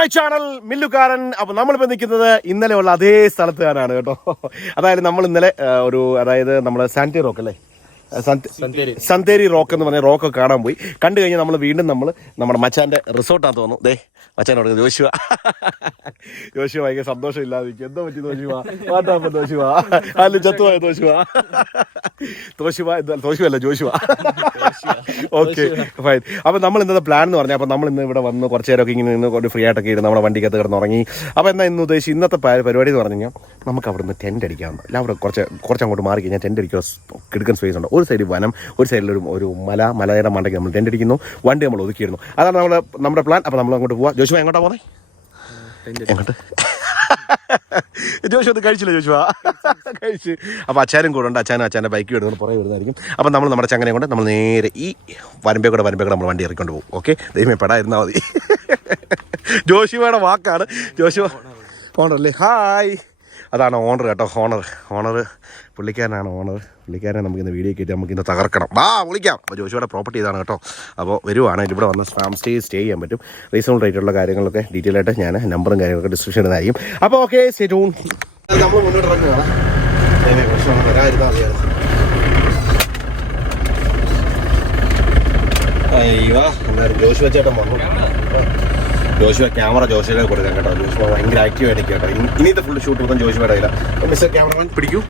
My channel മില്ലുകാരൻ. അപ്പോൾ നമ്മളിപ്പോൾ നിൽക്കുന്നത് ഇന്നലെ ഉള്ള അതേ സ്ഥലത്ത് തന്നെയാണ് കേട്ടോ. അതായത് നമ്മൾ ഇന്നലെ അതായത് നമ്മൾ സാന്റി റോക്ക് അല്ലേ, സന്തേരി റോക്ക് എന്ന് പറഞ്ഞ റോക്ക് കാണാൻ പോയി. കണ്ടു കഴിഞ്ഞാൽ നമ്മൾ വീണ്ടും നമ്മുടെ മച്ചാൻ്റെ റിസോർട്ടാന്ന് തോന്നുന്നു. ദേ മച്ചാനോട് ജോഷുവ ഭയങ്കര സന്തോഷമില്ലാതിരിക്കും. എന്തോ പറ്റി തോശുവ അല്ല ചത്തുവായ തോശുവല്ല ജോഷുവ. Okay fine. അപ്പോൾ നമ്മൾ ഇന്നത്തെ പ്ലാൻ എന്ന് പറഞ്ഞാൽ, അപ്പോൾ നമ്മൾ ഇന്ന് ഇവിടെ വന്ന് കുറച്ച് നേരമൊക്കെ ഇങ്ങനെ നിന്ന് കൊണ്ട് ഫ്രീ ആയിട്ടൊക്കെ ഇരുന്ന് നമ്മുടെ വണ്ടിക്കകത്ത് കിടന്നുറങ്ങി. അപ്പോൾ എന്നാൽ ഇന്ന് ഉദ്ദേശിച്ച് ഇന്നത്തെ പരിപാടി എന്ന് പറഞ്ഞു കഴിഞ്ഞാൽ നമുക്ക് അവിടെ നിന്ന് ടെൻറ്റ് അടിക്കാവുന്ന അവിടെ കുറച്ച് അങ്ങോട്ട് മാറി കഴിഞ്ഞാൽ ടെൻറ്റ് അടിക്കുന്ന കിടക്കുന്ന സ്പേസ് ഉണ്ട്. ഒരു സൈഡിൽ വനം, ഒരു സൈഡിൽ ഒരു മലയുടെ മണ്ടയ്ക്ക് നമ്മൾ ടെൻറ്റ് അടിക്കുന്നു, വണ്ടി നമ്മൾ ഒതുക്കിയിരുന്നു. അതാണ് നമ്മുടെ പ്ലാൻ. അപ്പോൾ നമ്മൾ അങ്ങോട്ട് പോവാം. ജോഷുവ എങ്ങോട്ടാ പോകുന്നത്? എങ്ങോട്ട്? ജോഷു അത് കഴിച്ചില്ല. ജോഷുവ കഴിച്ച്. അപ്പോൾ അച്ചാനും കൂടെ ഉണ്ട്. അച്ചാൻ്റെ ബൈക്ക് വരുന്നത് പുറകെ വരുന്നതായിരിക്കും. അപ്പോൾ നമ്മൾ നമ്മുടെ ചങ്ങനെ കൊണ്ട് നമ്മൾ നേരെ ഈ വരമ്പേ കൂടെ നമ്മൾ വണ്ടി ഇറക്കൊണ്ട് പോകും. ഓക്കെ, ദൈവമേ പെടായിരുന്നാൽ മതി. ജോഷുവയുടെ വാക്കാണ്. ജോഷുവ ഓണറല്ലേ? ഹായ്, അതാണ് ഓണർ കേട്ടോ. ഓണർ പുള്ളിക്കാരനാണ് ഓണർ. പുള്ളിക്കാരനെ നമുക്കിന്ന് വീഡിയോ കയറ്റി നമുക്കിന്ന് തകർക്കണം. വിളിക്കാം. അപ്പോൾ ജോഷുവയുടെ പ്രോപ്പർട്ടി ഇതാണ് കേട്ടോ. അപ്പോൾ വരുവാണെങ്കിൽ ഇവിടെ വന്ന് സ്റ്റേ ചെയ്യാൻ പറ്റും. റീസണബിൾ റേറ്റുള്ള കാര്യങ്ങളൊക്കെ ഡീറ്റെയിൽ ആയിട്ട് ഞാൻ നമ്പറും കാര്യങ്ങളൊക്കെ ഡിസ്ക്രിപ്ഷൻ ഇടുന്നതായിരിക്കും. അപ്പോൾ ഓക്കെ, സ്റ്റേ ട്യൂൺ. നമ്മൾ മുന്നോട്ട് ഇറങ്ങുകയാണ്. പ്രശ്നം വരാതിരുന്നാൽ മതിയായിരുന്നു. അയ്യോ, എന്തായാലും ജോഷുവ ചേട്ടൻ വന്നു. ജോഷുവ ക്യാമറ ജോഷുവെ കൊടുക്കാം കേട്ടോ. ജോഷുവ ഭയങ്കര ആക്റ്റീവായിട്ട് കേട്ടോ. ഇനിത്തെ ഫുൾ ഷൂട്ട് കൊടുക്കാൻ ജോഷുവയുടെ കയ്യില്ല. Mister cameraman പിടിക്കൂ.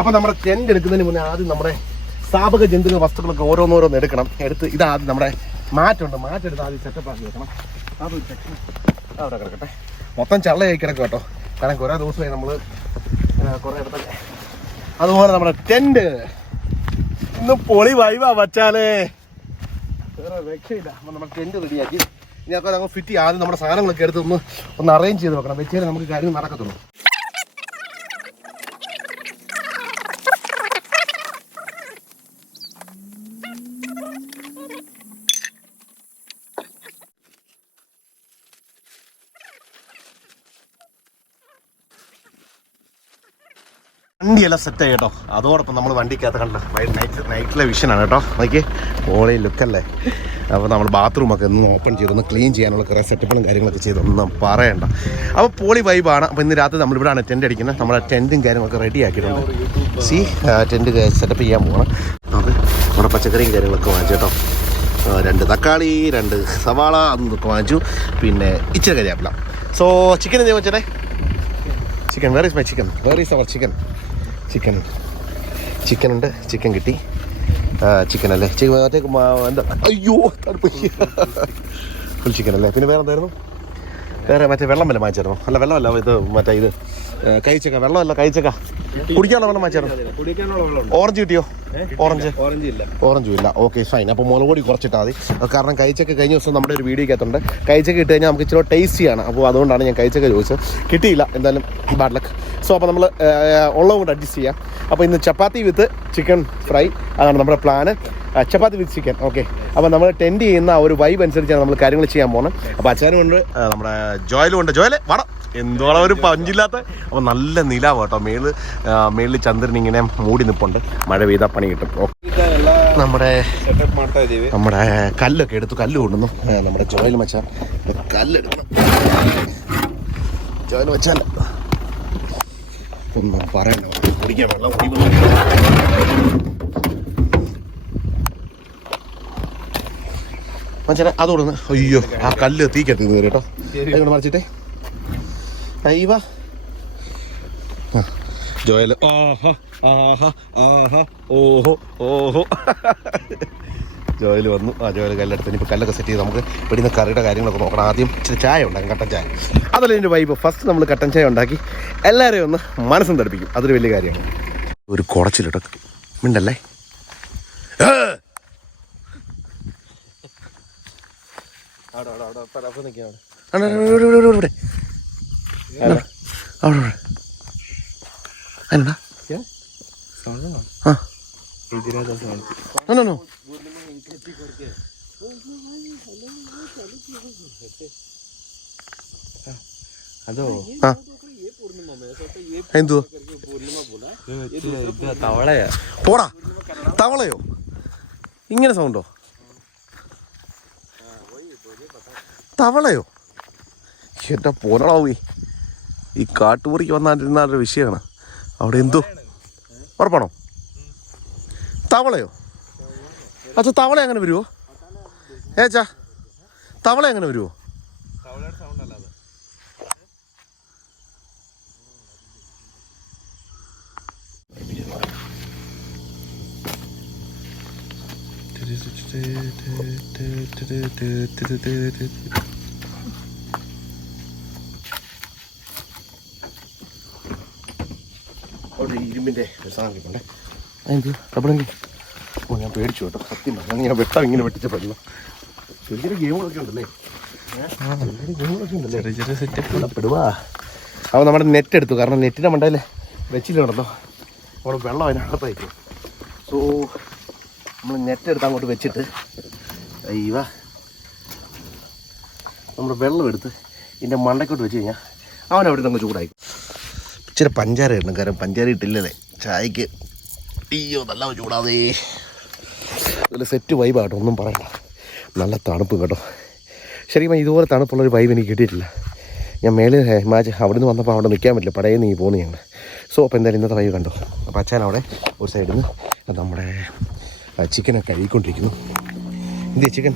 അപ്പോൾ നമ്മുടെ ടെൻറ്റ് എടുക്കുന്നതിന് മുന്നേ ആദ്യം നമ്മുടെ സ്ഥാപക ജന്തുക്കൾ വസ്തുക്കളൊക്കെ ഓരോന്നോരോന്ന് എടുക്കണം. ഇതാദ്യം നമ്മുടെ മാറ്റെടുത്ത് ആദ്യം സെറ്റപ്പ് ആക്കി വെക്കണം. അതൊരു സെക്ഷൻ അവിടെ കിടക്കട്ടെ. മൊത്തം ചള്ളയായി കിടക്കും കേട്ടോ. കാരണം കുറേ ദിവസമായി നമ്മൾ കുറേ ഇടത്തൊക്കെ. അതുപോലെ നമ്മുടെ ടെൻറ്റ് ഇന്ന് പൊളി വൈവാ വച്ചാലേ, വേറെ രക്ഷയില്ല. അപ്പോൾ നമ്മുടെ ടെൻറ്റ് റെഡിയാക്കി ഇനി അതൊക്കെ നമ്മൾ ഫിറ്റ് ചെയ്യും. ആദ്യം നമ്മുടെ സാധനങ്ങളൊക്കെ എടുത്ത് ഒന്ന് അറേഞ്ച് ചെയ്ത് വെക്കണം. വെച്ചാലേ നമുക്ക് കാര്യം നടക്കത്തുള്ളൂ. വണ്ടിയെല്ലാം സെറ്റ് ആയി കേട്ടോ. അതോടൊപ്പം നമ്മൾ വണ്ടിക്കകത്ത് കണ്ടല്ലോ നൈറ്റിലെ വിഷനാണ് കേട്ടോ. നോക്കി ഓളി ലുക്കല്ലേ. അപ്പോൾ നമ്മൾ ബാത്റൂമൊക്കെ ഒന്ന് ഓപ്പൺ ചെയ്തൊന്ന് ക്ലീൻ ചെയ്യാനുള്ള കുറേ സെറ്റപ്പുകളും കാര്യങ്ങളൊക്കെ ചെയ്തൊന്നും പറയണ്ട. അപ്പോൾ പോളി വൈബാണ്. അപ്പോൾ ഇന്ന് രാത്രി നമ്മളിവിടെയാണ് ടെൻറ്റ് അടിക്കുന്നത്. നമ്മുടെ ടെൻറ്റും കാര്യങ്ങളൊക്കെ റെഡി ആക്കിയിട്ടുണ്ട്. ടെൻറ്റ് സെറ്റപ്പ് ചെയ്യാൻ പോകണം. അത് നമ്മുടെ പച്ചക്കറിയും കാര്യങ്ങളൊക്കെ വാങ്ങിച്ചു കേട്ടോ. 2 തക്കാളി, 2 സവാള അതൊക്കെ വാങ്ങിച്ചു. പിന്നെ ഇച്ചിരി കരിയാപ്പില. സോ ചിക്കൻ എന്തെങ്കിലും വെച്ചേ chicken, where is my chicken, where is our chicken? Chicken ഉണ്ട്, ചിക്കൻ കിട്ടി. ചിക്കൻ അല്ലേ, മറ്റേ എന്താ, അയ്യോ തണുപ്പ്, ഫുൾ ചിക്കൻ അല്ലേ. പിന്നെ വേറെ എന്തായിരുന്നു? വേറെ മറ്റേ വെള്ളം വല്ല വാങ്ങിച്ചായിരുന്നോ? അല്ല വെള്ളമല്ല, ഇത് മറ്റേ ഇത് കഴിച്ചക്ക, വെള്ളമല്ല കഴിച്ചക്ക, കുടിക്കാനുള്ള വെള്ളം വാങ്ങിച്ചായിരുന്നു. ഓറഞ്ച് കിട്ടിയോ? ഓറഞ്ചും ഇല്ല. Okay fine. അപ്പോൾ മുളക് പൊടി കുറച്ചിട്ടാൽ മതി. കാരണം കഴിച്ചൊക്കെ കഴിഞ്ഞ ദിവസം നമ്മുടെ ഒരു വീഡിയോക്കകത്തുണ്ട്. കഴിച്ചൊക്കെ ഇട്ട് കഴിഞ്ഞാൽ നമുക്ക് ഇച്ചിരി ടേസ്റ്റിയാണ്. അപ്പോൾ അതുകൊണ്ടാണ് ഞാൻ കഴിച്ചൊക്കെ ചോദിച്ചത്. കിട്ടിയില്ല, എന്തായാലും ബാഡ് ലക്ക്. സോ അപ്പോൾ നമ്മൾ ഉള്ളത് കൊണ്ട് അഡ്ജസ്റ്റ് ചെയ്യാം. അപ്പോൾ ഇന്ന് ചപ്പാത്തി വിത്ത് ചിക്കൻ ഫ്രൈ, അതാണ് നമ്മുടെ plan. Chapati with chicken. Okay, അപ്പോൾ നമ്മൾ ടെൻഡ് ചെയ്യുന്ന ആ ഒരു വൈബ് അനുസരിച്ചാണ് നമ്മൾ കാര്യങ്ങൾ ചെയ്യാൻ പോകുന്നത്. അപ്പോൾ അച്ഛനും ഉണ്ട്, നമ്മുടെ ജോയലും ഉണ്ട്. ജോയലെ വടം എന്തോളം ഒരു പഞ്ചില്ലാത്ത. അപ്പോൾ നല്ല നിലാവ് കേട്ടോ, മേളിൽ ചന്ദ്രൻ ഇങ്ങനെ മൂടി നിൽപ്പുണ്ട്. മഴ പെയ്താൽ പണി കിട്ടും. നമ്മുടെ കല്ലൊക്കെ എടുത്തു, കല്ല് കൊണ്ടുവന്നു. നമ്മുടെ ജോയൽ മച്ചാൻ കല്ലെടുക്കണം. ജോയൽ മച്ചാൻ ഒന്നും പറയണ്ട, കുടിക്കാൻ വെള്ളം മച്ചാനെ അത് കൊടുന്ന്. അയ്യോ, ആ കല്ല് തീക്കത്തി കയറി കേട്ടോ. അതുകൊണ്ട് മറിച്ചിട്ടേ. അയ്യവാ ജോയൽ, ആഹാ ആഹാ ആഹാ, ഓഹോ ഓഹോ. ജോയൽ വന്നു. ജോയൽ കല്ലെടുത്ത് ഇനിയിപ്പോൾ കല്ലൊക്കെ സെറ്റ് ചെയ്ത് നമുക്ക് ഇവിടുന്ന് കറിയുടെ കാര്യങ്ങളൊക്കെ നോക്കണം. ആദ്യം ഇച്ചിരി ചായ ഉണ്ടാക്കും, കട്ടൻ ചായ. അതല്ല എൻ്റെ വൈബ്. ഫസ്റ്റ് നമ്മൾ കട്ടൻ ചായ ഉണ്ടാക്കി എല്ലാവരെയും ഒന്ന് മനസ്സും തടുപ്പിക്കും. അതൊരു വലിയ കാര്യമാണ്. ഒരു കുടച്ചിലിട്ടോ, മിണ്ടല്ലേ. എന്നാ അതോ എന്തുവാ? തവളയാ. പോടാ, തവളയോ? ഇങ്ങനെ സൗണ്ടോ? തവളയോ? എന്താ പോരാളാവേ, ഈ കാട്ടുപുറിക്ക് വന്നിരുന്നൊരു വിഷയമാണ്. അവിടെ എന്തോ ഉറപ്പാണോ? തവളയോ? അച്ഛാ തവള അങ്ങനെ വരുമോ? ഏച്ചാ തവള അങ്ങനെ വരുമോ? അവിടെ ഇരുമ്പിൻ്റെ ഒരു സാധനം കിട്ടണ്ടേ. അതെന്ത് ഡബിളെങ്കിൽ? ഓ ഞാൻ പേടിച്ചു കേട്ടോ, സത്യം പറഞ്ഞാൽ. ഞാൻ വെട്ടം ഇങ്ങനെ വെട്ടിച്ച പറ്റില്ല. ചെറിയ ചെറിയ ഗെയിമുകളൊക്കെ ഉണ്ടല്ലേ, ചെറിയ ചെറിയ സെറ്റപ്പ് പെടുവാ. അപ്പോൾ നമ്മുടെ നെറ്റ് എടുത്തു. കാരണം നെറ്റിൻ്റെ മണ്ടയിലെ വെച്ചില്ല ഉണ്ടല്ലോ, അവിടെ വെള്ളം അതിനകത്തായിരിക്കും. സോ നമ്മൾ നെറ്റ് എടുത്ത് അങ്ങോട്ട് വെച്ചിട്ട് അയ്യവാ നമ്മൾ വെള്ളം എടുത്ത് ഇതിൻ്റെ മണ്ടയ്ക്കോട്ട് വെച്ച് കഴിഞ്ഞാൽ അവനവിടെ നമുക്ക് ചൂടായി. ഇച്ചിരി പഞ്ചാര ഇടണം, കാരണം പഞ്ചാര ഇട്ടില്ലല്ലേ ചായക്ക്. അയ്യോ നല്ല ചൂടാതേ. അതിൽ സെറ്റ് വൈബാട്ടോ, ഒന്നും പറയണ്ട. നല്ല തണുപ്പ് കേട്ടോ. ശരിക്കും ഇതുപോലെ തണുപ്പുള്ളൊരു വൈബ് എനിക്ക് കിട്ടിയിട്ടില്ല. ഞാൻ മേളിൽ മാച്ച് അവിടെ നിന്ന് വന്നപ്പോൾ അവിടെ നിൽക്കാൻ പറ്റില്ല, പടയിൽ നീ പോകുന്നു ഞങ്ങൾ. സോ അപ്പോൾ എന്തായാലും ഇന്നത്തെ വൈബ് കണ്ടോ. അപ്പോൾ അച്ഛൻ അവിടെ ഒരു സൈഡിൽ നിന്ന് നമ്മുടെ ചിക്കനൊക്കെ കഴുകിക്കൊണ്ടിരിക്കുന്നു. എന്ത് ചിക്കൻ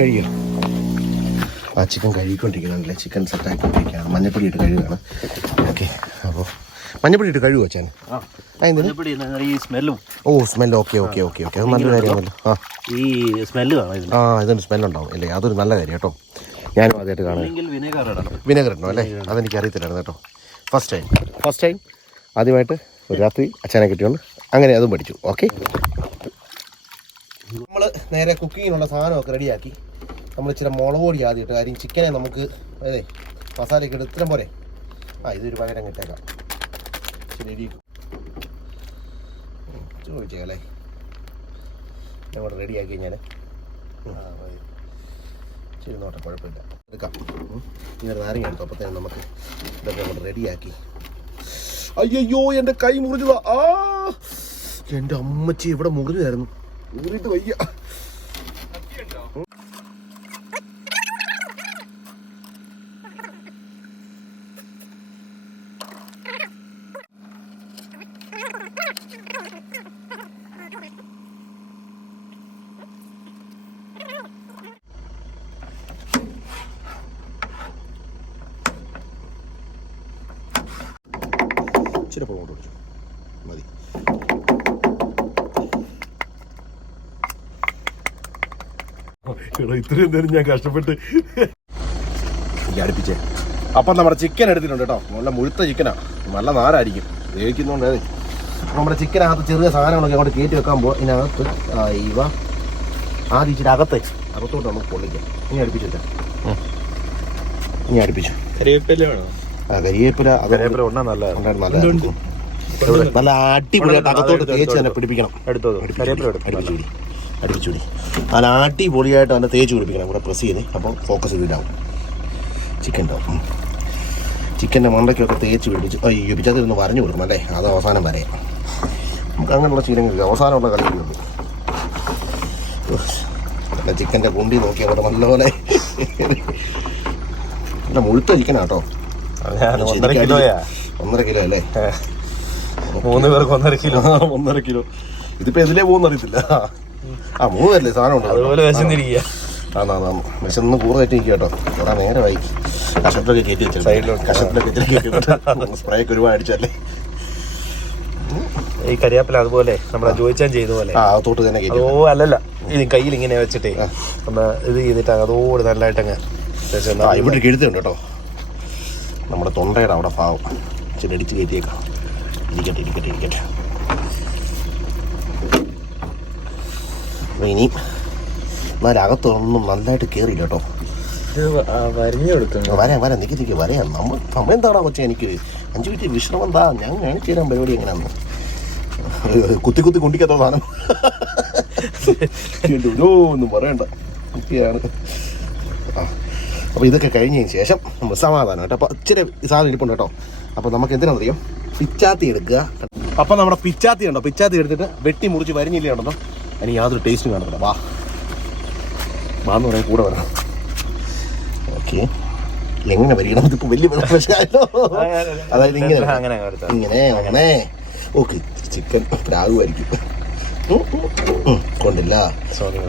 കഴുകിയോ? ആ ചിക്കൻ കഴുകിക്കൊണ്ടിരിക്കുന്നുണ്ടല്ലേ. ചിക്കൻ സെറ്റാക്കിക്കൊണ്ടിരിക്കുകയാണ്. മഞ്ഞപ്പൊടി ഇട്ട് കഴുകുകയാണ്. ഓക്കെ, അപ്പോൾ മഞ്ഞപ്പൊടി ഇട്ട് കഴുകുമോ അച്ഛൻ? ഈ സ്മെല്ലും. Oh smell. Okay okay okay okay, അത് നല്ലൊരു കാര്യമാണല്ലോ. ഈ സ്മെല്ല് ഇതൊരു സ്മെല്ലുണ്ടാവും അല്ലേ, അതൊരു നല്ല കാര്യം കേട്ടോ. ഞാനും ആദ്യമായിട്ട് കാണാം. വിനെഗർ ഇടണം അല്ലേ, അതെനിക്ക് അറിയത്തില്ലായിരുന്നു കേട്ടോ. ഫസ്റ്റ് ടൈം ആദ്യമായിട്ട് ഒരു രാത്രി അച്ഛനെ കിട്ടിയോണ്ട് അങ്ങനെ അതും പഠിച്ചു. ഓക്കെ, നമ്മൾ നേരെ കുക്കിങ്ങിനുള്ള സാധനമൊക്കെ റെഡിയാക്കി. നമ്മൾ ഇച്ചിരി മുളക് പൊടി ആദ്യം ഇട്ട്, കാര്യം ചിക്കനെ നമുക്ക് അതെ മസാലയൊക്കെ ഇട്ട് ഇത്രയും പോരെ. ഇതൊരു പകരം കിട്ടേക്കാം. ശരി ചോദിച്ചേക്കല്ലേ, ഞങ്ങൾ റെഡിയാക്കി കഴിഞ്ഞാൽ ശരി നോട്ടെ, കുഴപ്പമില്ല. എടുക്കാം. ഇങ്ങനെ നാരങ്ങ എടുത്തു. അപ്പോഴത്തേനും നമുക്ക് ഇതൊക്കെ നമ്മൾ റെഡിയാക്കി. അയ്യോ എൻ്റെ കൈ മുറിഞ്ഞതാ. എൻ്റെ അമ്മച്ചി ഇവിടെ മുറിഞ്ഞായിരുന്നു, മുറിയിട്ട് വയ്യ. ഇച്ചിരി പുറകോട്ട് പിടിച്ചു മതി. ഇത്രയും നേരം ഞാൻ കഷ്ടപ്പെട്ട് അടുപ്പിച്ചേ. അപ്പം നമ്മുടെ ചിക്കൻ എടുത്തിട്ടുണ്ട് കേട്ടോ. നല്ല മുഴുത്ത ചിക്കനാണ്, നല്ല നാരായിരിക്കും വേവിക്കുന്നതുകൊണ്ട്. നമ്മുടെ ചിക്കനകത്ത് ചെറിയ സാധനങ്ങളൊക്കെ അങ്ങോട്ട് കയറ്റി വെക്കാൻ പോകും. ഇതിനകത്ത് ഇവ ആദ്യം ഇച്ചിരി അകത്തോട്ട് നമുക്ക് പൊള്ളിക്കാം. ഇനി അടുപ്പിച്ച് വെച്ചാൽ ഇനി അടുപ്പിച്ചു. കരിവേപ്പില വേണോ? കരിവേപ്പില നല്ല അടിപൊളിയായിട്ട് അകത്തോട്ട് തേച്ച് തന്നെ പിടിപ്പിക്കണം. അടുപ്പിച്ചുകൂടി നല്ല അടിപൊളിയായിട്ട് തന്നെ തേച്ച് പിടിപ്പിക്കണം. ഇവിടെ പ്രസ് ചെയ്ത് അപ്പം ഫോക്കസ് ചെയ്തിട്ടാവും ചിക്കൻ ഉണ്ടാവും. ചിക്കൻ്റെ മണ്ടയ്ക്കൊക്കെ തേച്ച് പിടിപ്പിച്ച് അയ്യോ പിച്ചാത്തിരുന്ന് വരഞ്ഞു കൊടുക്കണം അല്ലേ? അത് അവസാനം വരെയാം. നമുക്ക് അങ്ങനെയുള്ള ശീലങ്ങൾ അവസാനമുള്ള കളിക്കുള്ളൂ. അല്ല ചിക്കൻ്റെ കുണ്ടി നോക്കി അവിടെ നല്ലപോലെ നല്ല മുഴുത്ത ചിക്കനാട്ടോ. 1.5 കിലോ അല്ലേ? 3 പേർക്ക് 1.5 കിലോ. 1.5 കിലോ. ഇതിപ്പോ ഇതിലേ പോകുന്ന അറിയത്തില്ല. 3 പേരല്ലേ സാധനം ഉണ്ട്. അതുപോലെ വിശന്നിരിക്കുക. വിശന്ന് കൂടുതലായിട്ട് ഇരിക്കുക കേട്ടോ. അതാ നേരമായി. കഷത്തിലൊക്കെ കയറ്റി വെച്ചു സൈഡിലോട്ട്. കഷത്തിലൊക്കെ സ്പ്രേ ഒക്കെ ഒരുപാട് അടിച്ചല്ലേ. ഈ കരിയാപ്പില അതുപോലെ നമ്മളെ ജോയിച്ചാൻ ചെയ്ത പോലെ തോട്ട് തന്നെ കയറ്റി. അല്ലല്ല, ഇത് കയ്യിൽ ഇങ്ങനെ വെച്ചിട്ടേ ഒന്ന് ഇത് ചെയ്തിട്ട് അതോട് നല്ലതായിട്ടങ്ങ് ഇവിടെ കെഴുത്തുണ്ട് കേട്ടോ. നമ്മുടെ തൊണ്ടയുടെ അവിടെ പാവം ഇച്ചിരി അടിച്ച് കയറ്റിയേക്കാം. ഇരിക്കട്ടെ. ഇനി എന്നാലും അകത്തൊന്നും നല്ലതായിട്ട് കയറിയില്ല കേട്ടോ. വരാം നിൽക്കി വരാം. നമ്മളെന്താണോ കൊച്ചേ എനിക്ക് 5 മിനിറ്റ് വിശ്രമം എന്താ ഞാൻ കാണിച്ചു തരാൻ പരിപാടി എങ്ങനെയാന്ന്. കുത്തി കൊണ്ടിക്കാത്ത സാധനം ഒന്നും പറയണ്ട. ഒക്കെയാണ്. അപ്പോൾ ഇതൊക്കെ കഴിഞ്ഞതിന് ശേഷം നമ്മൾ സമാധാനം കേട്ടോ. അപ്പോൾ ഇച്ചിരി സാധനം ഇരിപ്പുണ്ട് കേട്ടോ. അപ്പോൾ നമുക്ക് എന്തിനാണെന്നറിയാം, പിച്ചാത്തി എടുക്കുക. അപ്പം നമ്മുടെ പിച്ചാത്തി ഉണ്ടോ, പിച്ചാത്തി എടുത്തിട്ട് വെട്ടി മുറിച്ച് വരിഞ്ഞില്ലേ ഉണ്ടോ, അതിന് യാതൊരു ടേസ്റ്റും കാണത്തില്ല. വാന്ന് പറയാൻ കൂടെ വരണം. ഓക്കെ, എങ്ങനെ വരികണം? ഇതിപ്പോൾ വലിയ പ്രശ്നമായല്ലോ. അതായത് ഇങ്ങനെ ഓക്കെ. ചിക്കൻ പ്രാകുമായിരിക്കും കൊണ്ടില്ല.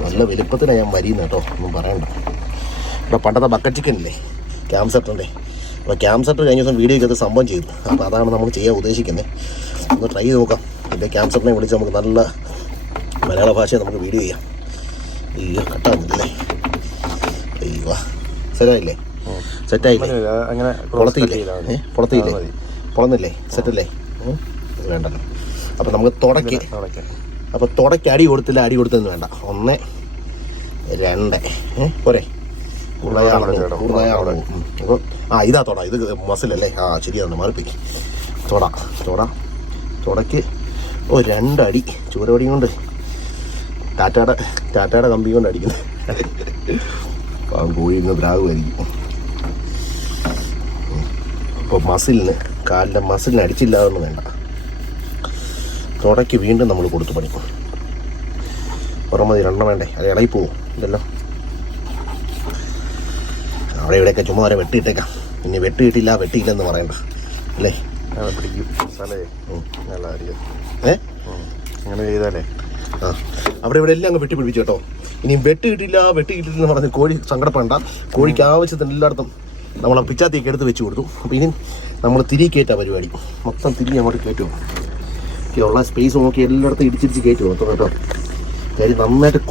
നല്ല വലുപ്പത്തിലാണ് ഞാൻ വരിയുന്നത് കേട്ടോ. ഒന്നും പറയണ്ട. ഇവിടെ പണ്ടത്തെ ബക്കറ്റ് ചിക്കൻ ഇല്ലേ, ക്യാമ്പ് സെറ്ററിൻ്റെ. അപ്പോൾ ക്യാമ്പ് സെറ്റർ കഴിഞ്ഞ ദിവസം വീഡിയോ ചെയ്ത് സംഭവം ചെയ്തു. അപ്പോൾ അതാണ് നമ്മൾ ചെയ്യാൻ ഉദ്ദേശിക്കുന്നത്. ഒന്ന് ട്രൈ ചെയ്ത് നോക്കാം. ഇതിൻ്റെ ക്യാമ്പ് സെറ്ററിനെ വിളിച്ച് നമുക്ക് നല്ല മലയാള ഭാഷയെ നമുക്ക് വീഡിയോ ചെയ്യാം. അയ്യോ കട്ടാകുന്നില്ലേ? അയ്യോ സെറ്റായില്ലേ? സെറ്റായില്ലേ? പൊളന്നില്ലേ? സെറ്റല്ലേ? ഇത് വേണ്ടല്ലോ. അപ്പം നമുക്ക് തുടയ്ക്ക് അടി കൊടുത്തെന്ന് വേണ്ട. 1 2 പോരെ? അപ്പോൾ ഇതാ തൊട. ഇത് മസിലല്ലേ? ശരിയാണ്, മാറിപ്പോയി. തുടയ്ക്ക് 2 അടി ചൂരവടി കൊണ്ട് ടാറ്റയുടെ കമ്പി കൊണ്ട് അടിക്കുന്നത്. കോഴി ഇന്ന് ദ്രാഗുമായിരിക്കും. അപ്പോൾ കാലിൻ്റെ മസിലിന് അടിച്ചില്ലാതൊന്നും വേണ്ട. തുടയ്ക്ക് വീണ്ടും നമ്മൾ കൊടുത്തു പണി. മതി 2 വേണ്ടേ? അത് ഇളകി പോവും ഇല്ലല്ലോ. അവിടെ ഇവിടെയൊക്കെ ചുമ്മാ വരെ വെട്ടിയിട്ടേക്കാം. ഇനി വെട്ടിയില്ലെന്ന് പറയണ്ട അല്ലേ? പിടിക്കും നല്ലതായിരിക്കും. അങ്ങനെ ചെയ്താലേ അവിടെ ഇവിടെ എല്ലാം അങ്ങ് വെട്ടിപ്പിടിപ്പിച്ചു കേട്ടോ. ഇനി വെട്ടിയിട്ടില്ലെന്ന് പറഞ്ഞ് കോഴി സങ്കടപ്പെടണ്ട. കോഴിക്ക് ആവശ്യത്തിന് എല്ലായിടത്തും നമ്മൾ പിച്ചാത്തിയൊക്കെ എടുത്ത് വെച്ച് കൊടുത്തു. അപ്പോൾ ഇനി നമ്മൾ കയറ്റാ പരിപാടി. മൊത്തം അങ്ങോട്ട് കയറ്റുമോ. ഉള്ള സ്പേസ് നോക്കി എല്ലായിടത്തും ഇടിച്ചിടിച്ച് കയറ്റുമോ കേട്ടോ. കാര്യം നന്നായിട്ട്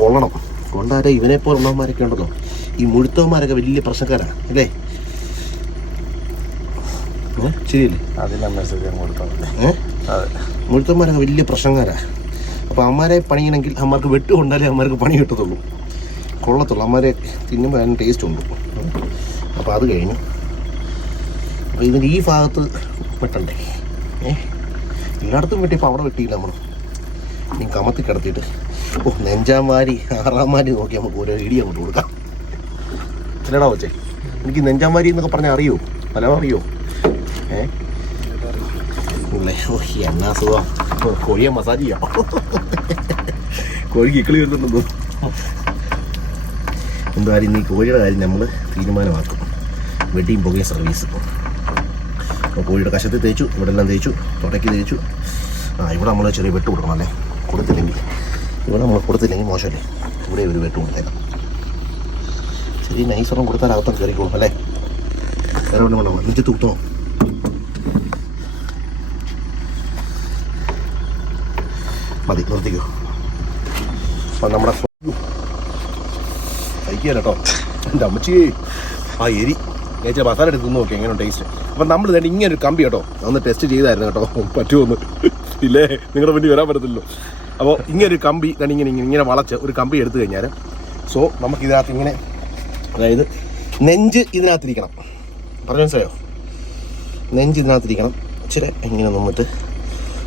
കൊണ്ടാരെ ഇവനെപ്പോലുള്ളവന്മാരൊക്കെ ഉണ്ടല്ലോ, ഈ മുഴുത്തവന്മാരൊക്കെ വലിയ പ്രശ്നക്കാരാണ് അല്ലേ? ശരിയല്ലേ? മുഴുത്തവന്മാരൊക്കെ വലിയ പ്രശ്നക്കാരാണ്. അപ്പോൾ അമ്മമാരെ പണിയണമെങ്കിൽ അമ്മമാർക്ക് വെട്ട് കൊണ്ടാലേ അമ്മമാർക്ക് പണി കിട്ടത്തുള്ളൂ, കൊള്ളത്തുള്ളൂ. അമ്മമാരെ തിന്നുമ്പോൾ അതിന് ടേസ്റ്റ് ഉണ്ട്. അപ്പോൾ അത് കഴിഞ്ഞു. അപ്പോൾ ഇതിൻ്റെ ഈ ഭാഗത്ത് വെട്ടണ്ടേ? എല്ലായിടത്തും വെട്ടിയപ്പോൾ അവിടെ വെട്ടിയില്ല നമ്മൾ. ഇനി കമത്തി കിടത്തിയിട്ട് നെഞ്ചാമാരി 6-ാം മാരി നോക്കി നമുക്ക് ഓരോ ഇടി അങ്ങോട്ട് കൊടുക്കാം. അല്ലടാ വെച്ചേ, എനിക്ക് നെഞ്ചാമാരി എന്നൊക്കെ പറഞ്ഞാൽ അറിയോ? പലവും അറിയോ? എന്നാ സുഖം. കോഴിയെ മസാജ് ചെയ്യാം. കോഴിക്ക് ഇക്കിളി വരുന്നുണ്ടെന്നോ. എന്തായാലും ഈ കോഴിയുടെ കാര്യം നമ്മൾ തീരുമാനമാക്കും. വെടിയും പുകയും സർവീസ്. അപ്പോൾ കോഴിയുടെ കശത്തിൽ തേച്ചു, ഇവിടെ എല്ലാം തേച്ചു, തുടക്കി തേച്ചു. ഇവിടെ നമ്മൾ ചെറിയ വെട്ട് കൊടുക്കണം അല്ലേ? ഇവിടെ നമ്മൾ കൊടുത്തില്ലെങ്കിൽ മോശമല്ലേ? ഇവിടെ ഒരു വെട്ട് കൊടുത്തേക്കാം. ശരി, നൈസൊന്നും കൊടുത്താൽ അകത്തും കയറിക്കോളും അല്ലേ? വേറെ വേണം നെഞ്ചത്ത് കുത്തോ. മതി, നിർത്തിക്കോ. അപ്പം നമ്മുടെ കഴിക്കുകയല്ല കേട്ടോ എൻ്റെ അമ്മച്ചി. ആ എരി ചേച്ചി മസാല എടുത്ത് തിന്ന് നോക്കി എങ്ങനെ ടേസ്റ്റ്. അപ്പം നമ്മൾ തന്നെ ഇങ്ങനെ ഒരു കമ്പി കേട്ടോ ഒന്ന് ടെസ്റ്റ് ചെയ്തായിരുന്നു കേട്ടോ, പറ്റുമോന്ന്. ഇല്ലേ, നിങ്ങളുടെ മുന്നിൽ വരാൻ പറ്റത്തില്ലോ. അപ്പോൾ ഇങ്ങനെ ഒരു കമ്പി തന്നെ ഇങ്ങനെ വളച്ച് ഒരു കമ്പി എടുത്തു കഴിഞ്ഞാൽ സോ നമുക്ക് ഇതിനകത്ത് ഇങ്ങനെ, അതായത് നെഞ്ച് ഇതിനകത്തിരിക്കണം. പറഞ്ഞു മനസ്സിലായോ? നെഞ്ച് ഇതിനകത്തിരിക്കണം. ഇച്ചിരി ഇങ്ങനെ നിന്നിട്ട്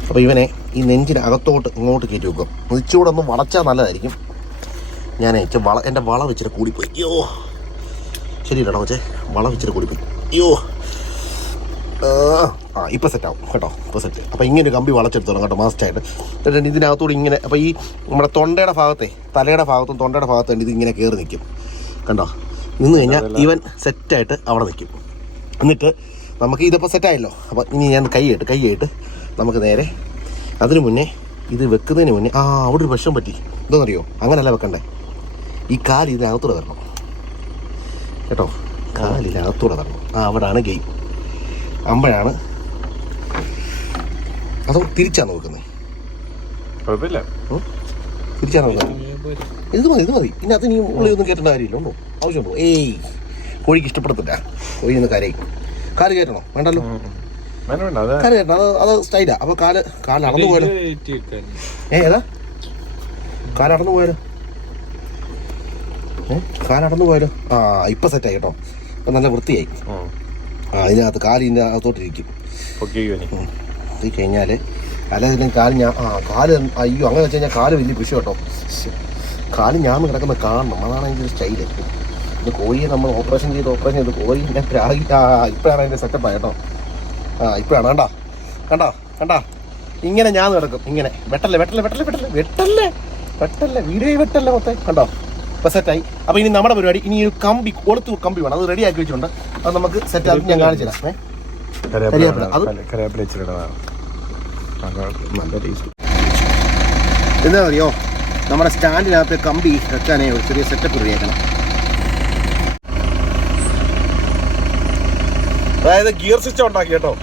അപ്പോൾ ഇവനെ ഈ നെഞ്ചിന് അകത്തോട്ട് ഇങ്ങോട്ട് കയറ്റി വെക്കും. ഇച്ചിരി ഒന്ന് വളച്ചാൽ നല്ലതായിരിക്കും. ഞാൻ എൻ്റെ വള വെച്ചിട്ട് കൂടിപ്പോയി. അയ്യോ ശരി കേട്ടോ പക്ഷേ വള വെച്ചിട്ട് കൂടിപ്പോയി. അയ്യോ ഇപ്പം സെറ്റാവും കേട്ടോ, ഇപ്പോൾ സെറ്റ്. അപ്പോൾ ഇങ്ങനെ ഒരു കമ്പി വളച്ചെടുത്തോളാം കേട്ടോ മാസ്റ്റായിട്ട്. എന്നിട്ട് ഇതിനകത്തോട് ഇങ്ങനെ, അപ്പോൾ ഈ നമ്മുടെ തൊണ്ടയുടെ ഭാഗത്തെ, തലയുടെ ഭാഗത്തും തൊണ്ടയുടെ ഭാഗത്തും ഇത് ഇങ്ങനെ കയറി നിൽക്കും കണ്ടോ. നിന്ന് കഴിഞ്ഞാൽ ഇവൻ സെറ്റായിട്ട് അവിടെ നിൽക്കും. എന്നിട്ട് നമുക്ക് ഇതിപ്പോൾ സെറ്റായല്ലോ. അപ്പോൾ ഇനി ഞാൻ കൈയായിട്ട് നമുക്ക് നേരെ അതിന് മുന്നേ, ഇത് വെക്കുന്നതിന് മുന്നേ അവിടെ ഒരു പ്രശ്നം പറ്റി. എന്താണെന്നറിയോ? അങ്ങനെയല്ല വെക്കണ്ടേ, ഈ കാല് ഇതിനകത്തൂടെ തരണം കേട്ടോ, കാലിനകത്തൂടെ തരണം. അവിടാണ് ഗെയിം. അമ്പഴാണ് അതോ തിരിച്ചാണ് നോക്കുന്നത്? കുഴപ്പമില്ല, തിരിച്ചാണ് നോക്കുന്നത്. ഇത് മതി. ഇതിനകത്ത് നീ ഉള്ളിയൊന്നും കയറ്റേണ്ട കാര്യമില്ല. ഉണ്ടോ? ആവശ്യമുണ്ടോ? കോഴിക്ക് ഇഷ്ടപ്പെടത്തില്ല. കോഴിന്ന് കരയും. കാല് കയറ്റണോ? വേണ്ടല്ലോ, കാല് കയറ്റണം. അത് സ്റ്റൈലാ. അപ്പോൾ കാല് അടന്നു പോയാലോ? ഏതാ കാലടന്നു പോയാലോ? കാലടന്നു പോയാലോ? ഇപ്പം സെറ്റായി കേട്ടോ. ഇപ്പം നല്ല വൃത്തിയായി. ഇതിനകത്ത് കാലിൻ്റെ അകത്തോട്ടിരിക്കും. എത്തി കഴിഞ്ഞാൽ അല്ലാതെ കാല് അയ്യോ അങ്ങനെ വെച്ച് കഴിഞ്ഞാൽ കാല് വലിയ വിഷയം കേട്ടോ. കാല് ഞാന്ന് കിടക്കുന്ന കാണണം, അതാണ് അതിൻ്റെ ഒരു സ്റ്റൈല്. ഇത് കോഴിയെ നമ്മൾ ഓപ്പറേഷൻ ചെയ്ത് കോഴി ഞാൻ പ്രാഗി. ഇപ്പോഴാണ് അതിൻ്റെ സെറ്റപ്പായി കേട്ടോ. ഇപ്പോഴാണ് കണ്ടാ ഇങ്ങനെ ഞാൻ കിടക്കും. ഇങ്ങനെ വെട്ടല്ലേ വീഡിയോ വെട്ടല്ലേ മൊത്തം കണ്ടോ. ഇപ്പോൾ സെറ്റായി. അപ്പോൾ ഇനി നമ്മുടെ പരിപാടി, ഇനി ഒരു കമ്പി കമ്പി വേണം. അത് റെഡി ആക്കി വെച്ചിട്ടുണ്ട്. അത് നമുക്ക് സെറ്റാക്കി ഞാൻ കാണിച്ചു തരാം. നല്ല ടേസ്റ്റ്. എന്താ അറിയോ, നമ്മുടെ സ്റ്റാൻഡിനകത്ത് കമ്പി വെക്കാനേ ഒരു ചെറിയ സെറ്റപ്പ് റെഡിയാക്കണം. അതായത് ഗിയർ സിസ്റ്റം ഉണ്ടാക്കി കേട്ടോ.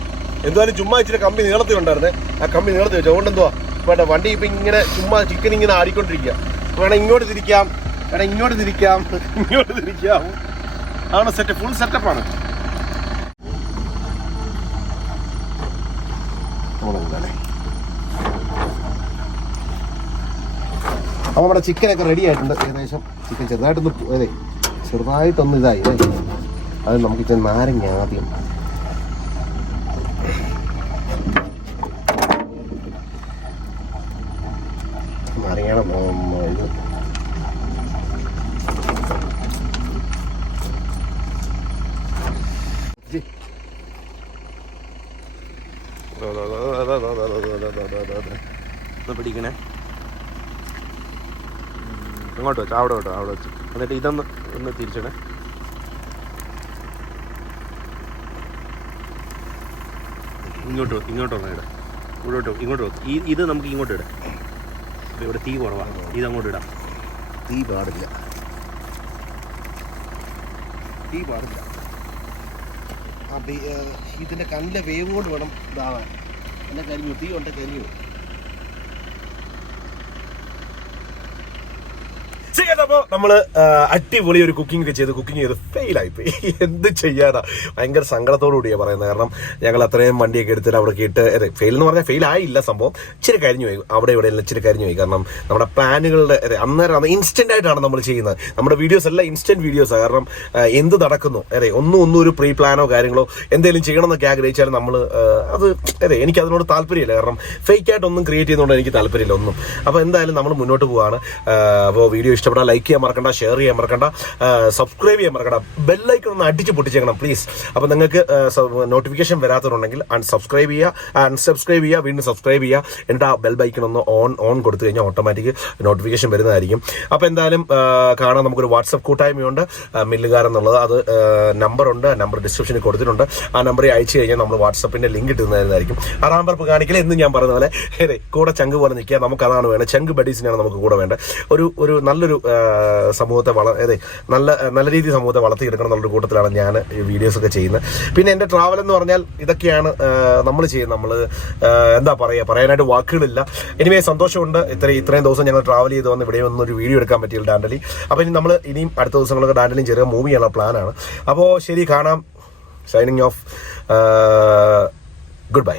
എന്തായാലും ചുമ്മാ ഇച്ചിരി കമ്പി നീളത്തിലുണ്ടായിരുന്നേ. ആ കമ്പി നീളത്തിൽ വെച്ചു. അതുകൊണ്ട് എന്തുവാ വേണ്ട, വണ്ടി ഇപ്പം ഇങ്ങനെ ചുമ്മാ ചിക്കൻ ഇങ്ങനെ ആടിക്കൊണ്ടിരിക്കുക. വേണം ഇങ്ങോട്ട് തിരിക്കാം, അതാണ് സെറ്റ്. ഫുൾ സെറ്റപ്പാണ്. അപ്പോൾ നമ്മുടെ ചിക്കനൊക്കെ റെഡി ആയിട്ടുണ്ട് ഏകദേശം. ചിക്കൻ ചെറുതായിട്ടൊന്ന് ഇതായി. അത് നമുക്ക് ഇച്ചിരി നാരങ്ങ ആദ്യം നാരങ്ങയുടെ ഇത് പിടിക്കണേ. ഇങ്ങോട്ട് വെച്ചോ, അവിടെ വെച്ചു. എന്നിട്ട് ഒന്ന് തിരിച്ചിടേ. ഇങ്ങോട്ട് ഇടാം. ഇങ്ങോട്ട് വെക്കും. ഇത് നമുക്ക് ഇങ്ങോട്ട് ഇടാം. ഇവിടെ തീ കുറവാണ്, ഇത് അങ്ങോട്ട് ഇടാം. തീ പാടില്ല. ഇതിൻ്റെ കണ്ണിലെ വേവ് കൊണ്ട് വേണം ഇതാവാൻ. എന്നെ കരിഞ്ഞു, തീ കൊണ്ട് കരിഞ്ഞു. അപ്പോൾ നമ്മൾ അടിപൊളി ഒരു കുക്കിംഗ് ചെയ്ത് ഫെയിലായിപ്പോയി. എന്ത് ചെയ്യാനാ, ഭയങ്കര സങ്കടത്തോടു കൂടിയാണ് പറയുന്നത്. കാരണം ഞങ്ങൾ അത്രയും വണ്ടിയൊക്കെ എടുത്തിട്ട് അവിടെ ഇട്ട് ഫെയിൽ എന്ന് പറഞ്ഞാൽ ഫെയിൽ ആയില്ല. സംഭവം ഇച്ചിരി കരിഞ്ഞു പോയി, അവിടെ എല്ലാം ഇച്ചിരി കരിഞ്ഞു പോയി. കാരണം നമ്മുടെ പ്ലാനുകളുടെ അന്നേരം അത് ഇൻസ്റ്റന്റ് ആയിട്ടാണ് നമ്മൾ ചെയ്യുന്നത്. നമ്മുടെ വീഡിയോസ് എല്ലാം ഇൻസ്റ്റന്റ് വീഡിയോസാണ്. കാരണം എന്ത് നടക്കുന്നു ഒന്നും ഒരു പ്രീ പ്ലാനോ കാര്യങ്ങളോ എന്തെങ്കിലും ചെയ്യണം എന്നൊക്കെ ആഗ്രഹിച്ചാലും നമ്മൾ അത് എനിക്ക് അതിനോട് താല്പര്യമില്ല. കാരണം ഫേക്ക് ആയിട്ടൊന്നും ക്രിയേറ്റ് ചെയ്യുന്നതുകൊണ്ട് എനിക്ക് താല്പര്യമില്ല ഒന്നും. അപ്പോൾ എന്തായാലും നമ്മൾ മുന്നോട്ട് പോവാണ്. അപ്പോൾ വീഡിയോ ഇഷ്ടപ്പെട്ടാൽ ലൈക്ക് ചെയ്യാൻ മറക്കണ്ട, ഷെയർ ചെയ്യാൻ മറക്കണ്ട, സബ്സ്ക്രൈബ് ചെയ്യാൻ മറക്കണ്ട, ബെല്ലൈക്കൺ ഒന്ന് അടിച്ച് പൊട്ടിച്ചേക്കണം പ്ലീസ്. അപ്പോൾ നിങ്ങൾക്ക് നോട്ടിഫിക്കേഷൻ വരാത്തതുണ്ടെങ്കിൽ അൺസബ്സ്ക്രൈബ് ചെയ്യുക, വീണ്ടും സബ്സ്ക്രൈബ് ചെയ്യുക. എന്നിട്ട് ആ ബെൽ ബൈക്കൺ ഒന്ന് ഓൺ കൊടുത്തു കഴിഞ്ഞാൽ ഓട്ടോമാറ്റിക് നോട്ടിഫിക്കേഷൻ വരുന്നതായിരിക്കും. അപ്പോൾ എന്തായാലും കാണാൻ നമുക്കൊരു വാട്സപ്പ് കൂട്ടായ്മയുണ്ട് മില്ലുകാരെന്നുള്ളത്. അത് നമ്പറുണ്ട്, നമ്പർ ഡിസ്ക്രിപ്ഷനിൽ കൊടുത്തിട്ടുണ്ട്. ആ നമ്പറിൽ അയച്ചു കഴിഞ്ഞാൽ നമ്മൾ വാട്സപ്പിൻ്റെ ലിങ്ക് ഇട്ടുന്നതായിരിക്കും. ആറാമ്പറപ്പ് കാണിക്കൽ എന്ന് ഞാൻ പറഞ്ഞ പോലെ കൂടെ ചങ്ക് പോലെ നിൽക്കുക. നമുക്കതാണ് വേണ്ടത്. ചങ്ക് ബഡീസിനാണ് നമുക്ക് കൂടെ വേണ്ടത്. ഒരു നല്ലൊരു സമൂഹത്തെ നല്ല രീതിയിൽ സമൂഹത്തെ വളർത്തിയെടുക്കണം എന്നുള്ളൊരു കൂട്ടത്തിലാണ് ഞാൻ ഈ വീഡിയോസൊക്കെ ചെയ്യുന്നത്. പിന്നെ എൻ്റെ ട്രാവൽ എന്ന് പറഞ്ഞാൽ ഇതൊക്കെയാണ് നമ്മൾ ചെയ്യുന്നത്. നമ്മൾ എന്താ പറയാനായിട്ട് വാക്കുകളില്ല. എനിവേ സന്തോഷമുണ്ട്. ഇത്രയും ദിവസം ഞങ്ങൾ ട്രാവൽ ചെയ്ത് വന്ന് ഇവിടെ ഒന്നൊരു വീഡിയോ എടുക്കാൻ പറ്റിയില്ല ഡാൻഡലി. അപ്പോൾ ഇനി നമ്മൾ ഇനിയും അടുത്ത ദിവസങ്ങളൊക്കെ ഡാൻഡലിയും ചെറിയ മൂവ് ചെയ്യാനുള്ള പ്ലാനാണ്. അപ്പോൾ ശരി, കാണാം. Signing off. Good bye.